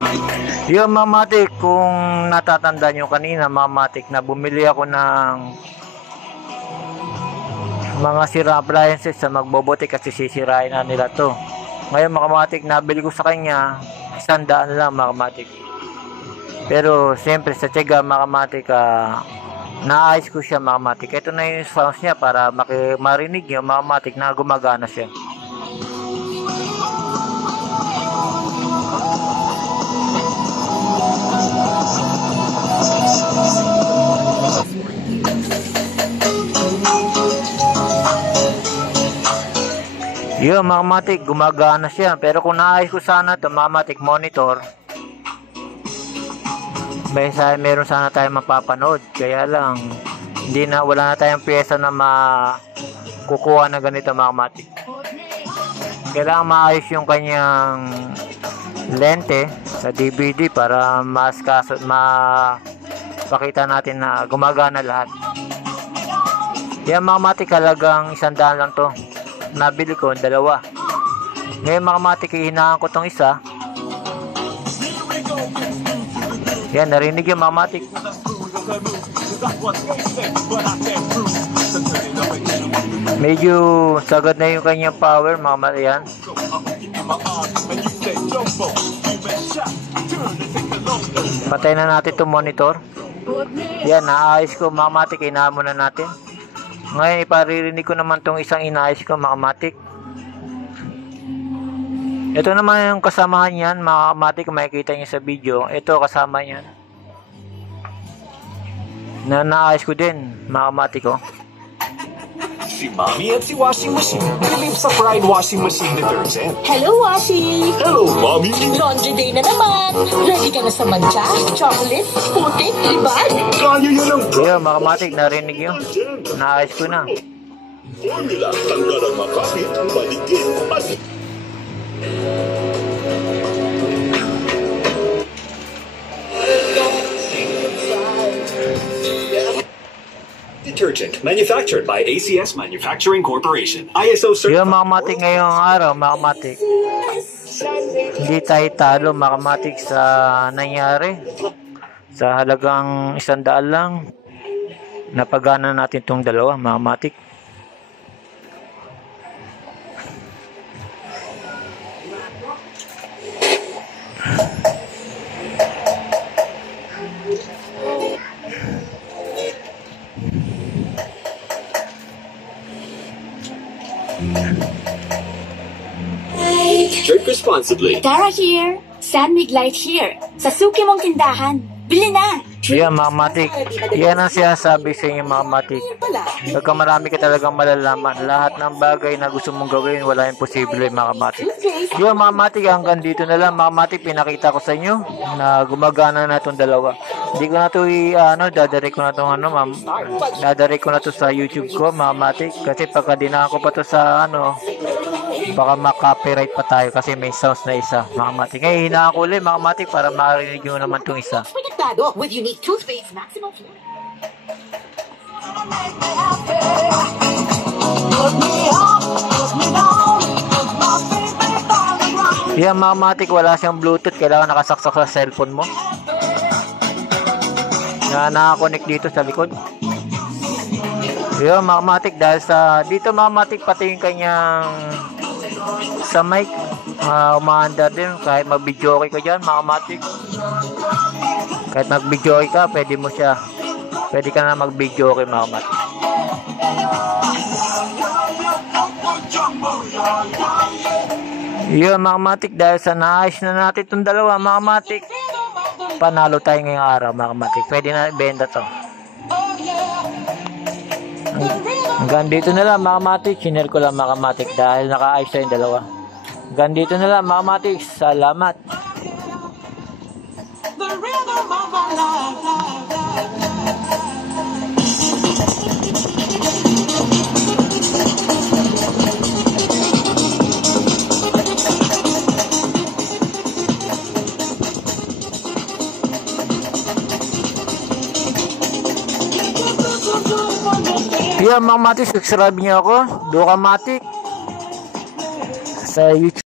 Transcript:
Yung mga matik, kung natatanda nyo kanina mga matik, na bumili ako ng mga sira appliances sa magbobote kasi sisirain na nila to. Ngayon mga matik, nabili ko sa kanya 100 lang mga matik. Pero siyempre sa tiyaga mga matik, naayos ko siya mga matik. Ito na yung sounds niya para marinig nyo mga matik na gumagana siya. Yun mga matik, gumagana siya. Pero kung naayos ko sana ito mga matik monitor, meron sana tayong mapapanood. Kaya lang wala na tayong pyesa na makukuha na ganito mga matik. Kailangan maayos yung kanyang lente sa DVD para mapakita natin na gumagana lahat. Kaya mga matik, halagang 100 lang to. Nabili ko 2. Ngayon mga matik, hinahan ko tong isa. Yan, narinig yung mga matik. Medyo sagad na yung kanyang power mga matik. Yan. Patay na natin itong monitor. Yan, naayos ko mga matik. Hinahan muna natin. Ngayon iparirinig ko naman tong isang inaayos ko mga matik. Ito naman yung kasamahan yan mga matik, makikita nyo sa video. Ito kasama yan na naayos ko din mga matik ko. Si Mommy at si Washing Machine believe sa Pride Washing Machine Detergent. Hello, Washi! Hello, Mommy! Laundry day na naman! Ready ka na sa mancha, chocolate, putik, libag? Kaya yan ang Kaya mga matik, narinig yun. Naayos ko na. formula. Tanggal ang makapit, maligid, malig. Detergent manufactured by ACS Manufacturing Corporation. ISO certified. Yung mga matik ngayong araw, mga matik, hindi tayo talo mga matik sa nangyari. Sa halagang 100 lang, napagana natin itong 2 mga matik. Drink responsibly. Tara here! San Mig Light here! Sa suki mong tindahan! Bili na! Yan mga matik, yan ang sinasabi sa inyo mga matik. Pagka marami ka talagang malalaman, lahat ng bagay na gusto mong gawin, wala imposible mga matik. Yan mga matik, hanggang dito na lang mga matik, pinakita ko sa inyo na gumagana na itong 2. Hindi ko na ito dadirect ko na ito dadirect ko na ito sa YouTube ko mga matik. Kasi pagka dinaan ko pa ito sa baka maka-copyright pa tayo kasi may sounds na isa mga matik. Ngayon hinaan ko ulit mga matik para marinig nyo naman itong isa. With unique toothpaste, maximum fluid. Yan mga matik, wala siyang Bluetooth, kailangan nakasaksak sa cellphone mo. Nakakonect dito sa likod. Yan mga matik, dahil sa dito mga matik, pati yung kanyang sa mic umaandar din. Kahit mag-video okay ka dyan mga matik, kahit mag-video okay ka, pwede ka na mag-video okay mga matik. Yun mga matik, dahil sa naayos na natin itong 2 mga matik, panalo tayo ngayong araw mga matik. Pwede na ibenta to. Hanggang dito na lang mga matik, sinare ko lang mga matik dahil nakaayos na yung 2. Hanggang dito na lang mga matik, salamat. Kaya mga matik, subscribe niyo ako, Duka Matik, sa YouTube.